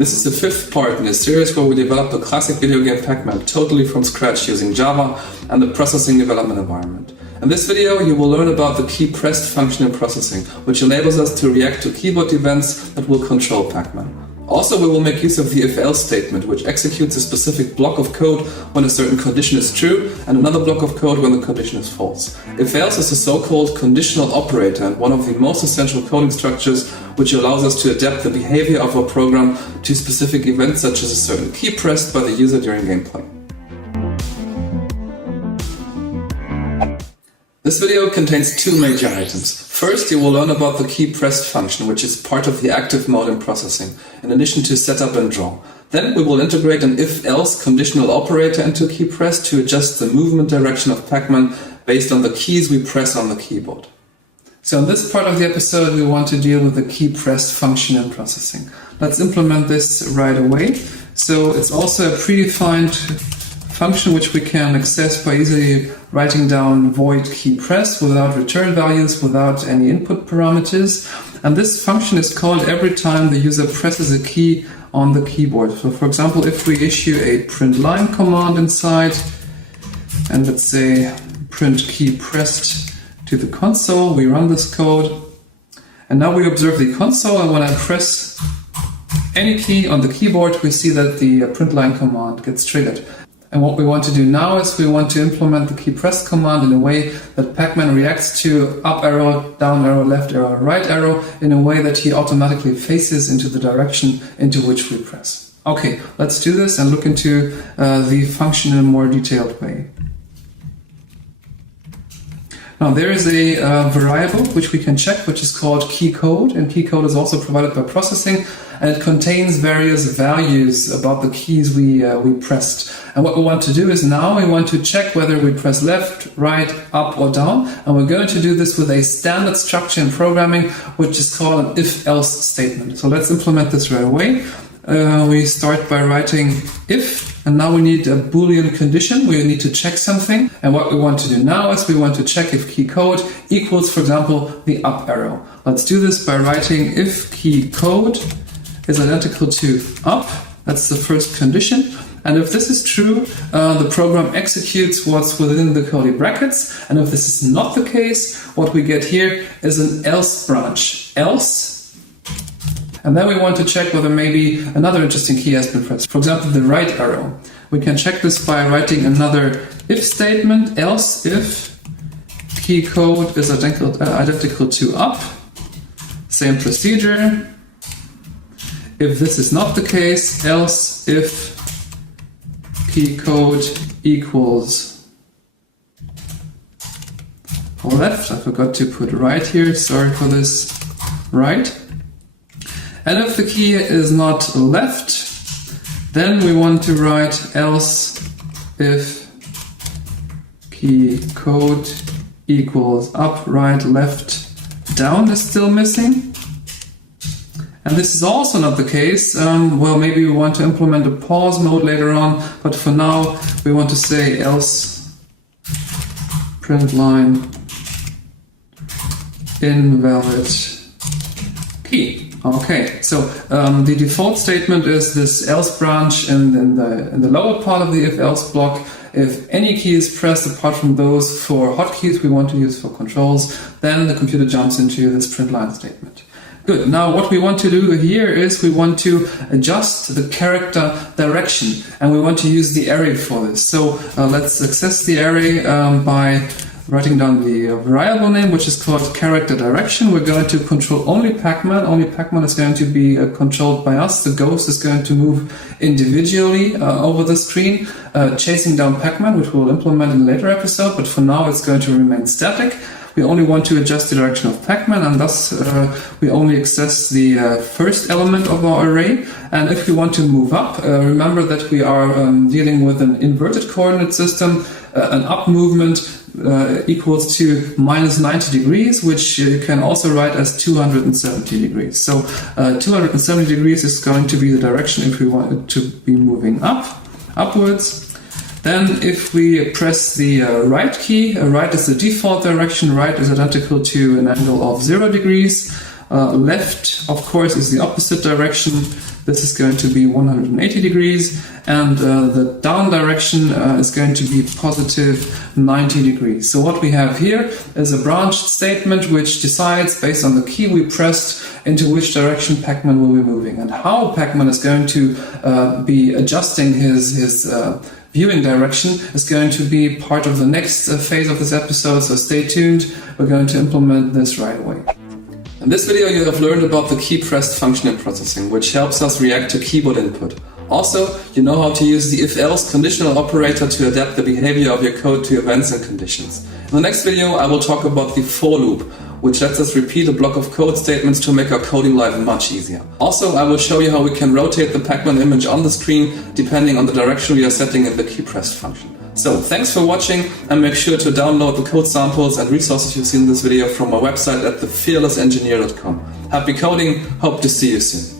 This is the fifth part in a series where we developed the classic video game Pac-Man totally from scratch using Java and the processing development environment. In this video you will learn about the keyPressed function in processing, which enables us to react to keyboard events that will control Pac-Man. Also, we will make use of the if-else statement, which executes a specific block of code when a certain condition is true and another block of code when the condition is false. If-else is a so-called conditional operator and one of the most essential coding structures which allows us to adapt the behavior of our program to specific events such as a certain key pressed by the user during gameplay. This video contains two major items. First, you will learn about the keyPressed function, which is part of the active mode in processing, in addition to setup and draw. Then we will integrate an if-else conditional operator into keyPressed to adjust the movement direction of Pac-Man based on the keys we press on the keyboard. So in this part of the episode, we want to deal with the keyPressed function in processing. Let's implement this right away. So it's also a predefined function which we can access by easily writing down void keyPressed without return values, without any input parameters. And this function is called every time the user presses a key on the keyboard. So for example, if we issue a print line command inside, and let's say print keyPressed to the console, we run this code, and now we observe the console, and when I press any key on the keyboard, we see that the print line command gets triggered. And what we want to do now is we want to implement the keyPressed command in a way that Pac-Man reacts to up arrow, down arrow, left arrow, right arrow in a way that he automatically faces into the direction into which we press. Okay, let's do this and look into the function in a more detailed way. Now there is a variable which we can check, which is called keyCode, and keyCode is also provided by processing, and it contains various values about the keys we pressed. And what we want to do is now we want to check whether we press left, right, up or down, and we're going to do this with a standard structure in programming which is called an if-else statement. So let's implement this right away. We start by writing if, and now we need a Boolean condition. We need to check something, and what we want to do now is we want to check if keyCode equals, for example, the up arrow. Let's do this by writing if keyCode is identical to up. That's the first condition. And if this is true, the program executes what's within the curly brackets. And if this is not the case, what we get here is an else branch. Else. And then we want to check whether maybe another interesting key has been pressed. For example, the right arrow. We can check this by writing another if statement, else if keyCode is identical to up. Same procedure. If this is not the case, else if keyCode equals left. I forgot to put right here, sorry for this, right. And if the key is not left, then we want to write else if keyCode equals up, right, left, down is still missing. And this is also not the case. Well, maybe we want to implement a pause mode later on, but for now we want to say else print line invalid key. Okay, so the default statement is this else branch in the lower part of the if-else block. If any key is pressed apart from those four hotkeys we want to use for controls, then the computer jumps into this print line statement. Good. Now what we want to do here is we want to adjust the character direction, and we want to use the array for this. So let's access the array by writing down the variable name, which is called character direction. We're going to control only Pac-Man. Only Pac-Man is going to be controlled by us. The ghost is going to move individually over the screen, chasing down Pac-Man, which we'll implement in a later episode, but for now it's going to remain static. We only want to adjust the direction of Pac-Man, and thus we only access the first element of our array. And if we want to move up, remember that we are dealing with an inverted coordinate system. An up movement equals to minus 90 degrees, which you can also write as 270 degrees. So 270 degrees is going to be the direction if we want it to be moving upwards. Then if we press the right key, right is the default direction, right is identical to an angle of 0 degrees. Left, of course, is the opposite direction. This is going to be 180 degrees, and the down direction is going to be positive 90 degrees. So what we have here is a branched statement which decides, based on the key we pressed, into which direction Pacman will be moving. And how Pacman is going to be adjusting his viewing direction is going to be part of the next phase of this episode, so stay tuned. We're going to implement this right away. In this video you have learned about the keyPressed function in processing, which helps us react to keyboard input. Also, you know how to use the if-else conditional operator to adapt the behavior of your code to events and conditions. In the next video I will talk about the for loop, which lets us repeat a block of code statements to make our coding life much easier. Also, I will show you how we can rotate the Pacman image on the screen depending on the direction we are setting in the keyPressed function. So, thanks for watching, and make sure to download the code samples and resources you've seen in this video from my website at thefearlessengineer.com. Happy coding, hope to see you soon.